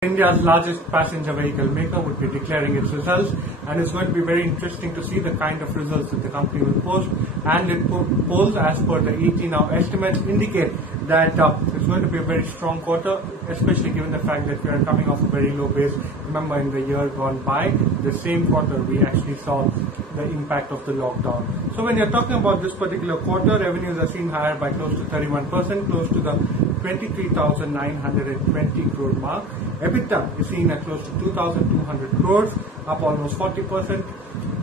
India's largest passenger vehicle maker would be declaring its results, and it's going to be very interesting to see the kind of results that the company will post. And it polls as per the ET now estimates indicate that it's going to be a very strong quarter, especially given the fact that we are coming off a very low base. Remember, in the year gone by, the same quarter we actually saw the impact of the lockdown. So when you're talking about this particular quarter, revenues are seen higher by close to 31%, close to the 23,920 crore mark. EBITDA is seen at close to 2,200 crores, up almost 40%.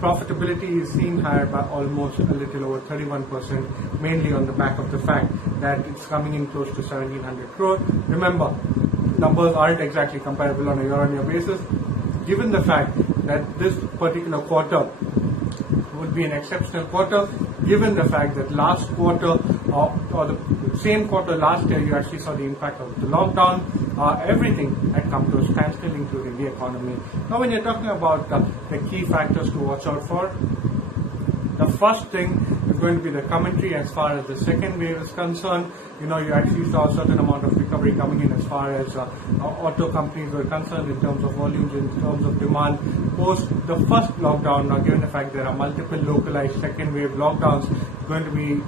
Profitability is seen higher by almost a little over 31%, mainly on the back of the fact that it's coming in close to 1,700 crores. Remember, numbers aren't exactly comparable on a year-on-year basis, given the fact that this particular quarter would be an exceptional quarter, given the fact that last quarter or the same quarter last year you actually saw the impact of the lockdown. Everything had come to a standstill, including the economy. Now when you're talking about the key factors to watch out for, the first thing is going to be the commentary as far as the second wave is concerned. You actually saw a certain amount of recovery coming in as far as auto companies were concerned, in terms of volumes, in terms of demand. Post the first lockdown, now given the fact there are multiple localized second wave lockdowns, it's going to be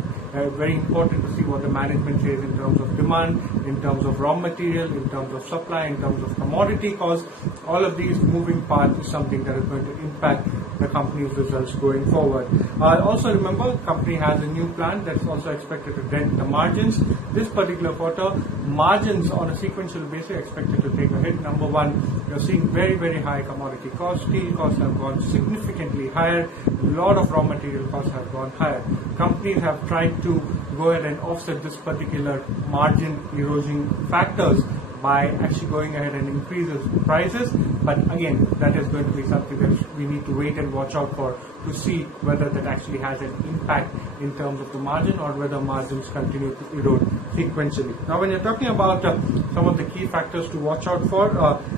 very important to see what the management says in terms of demand, in terms of raw material, in terms of supply, in terms of commodity costs. All of these moving parts is something that is going to impact the company's results going forward. Also remember, the company has a new plant that's also expected to dent the margins. This particular quarter, margins on a sequential basis are expected to take a hit. Number one, you're seeing very, very high commodity costs. Steel costs have gone significantly higher. A lot of raw material costs have gone higher. Companies have tried to go ahead and offset this particular margin erosion factors by actually going ahead and increases prices, but again, that is going to be something that we need to wait and watch out for to see whether that actually has an impact in terms of the margin or whether margins continue to erode sequentially. Now when you're talking about some of the key factors to watch out for,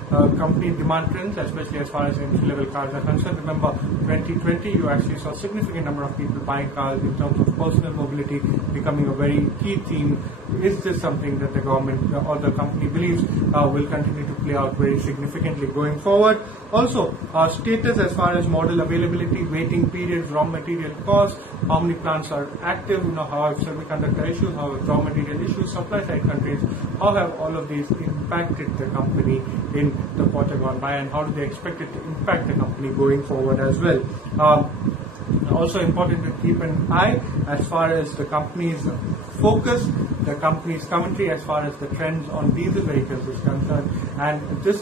company demand trends, especially as far as entry-level cars are concerned. Remember, 2020 you actually saw a significant number of people buying cars. In terms of personal mobility becoming a very key theme, is this something that the government or the company believes will continue to play out very significantly going forward? Also, status as far as model availability, waiting periods, raw material costs, how many plants are active, how have semiconductor issues, how have raw material issues, supply side constraints, how have all of these impacted the company in the quarter gone by, and how do they expect it to impact the company going forward as well. Also important to keep an eye as far as the company's focus, the company's commentary as far as the trends on diesel vehicles is concerned, and this is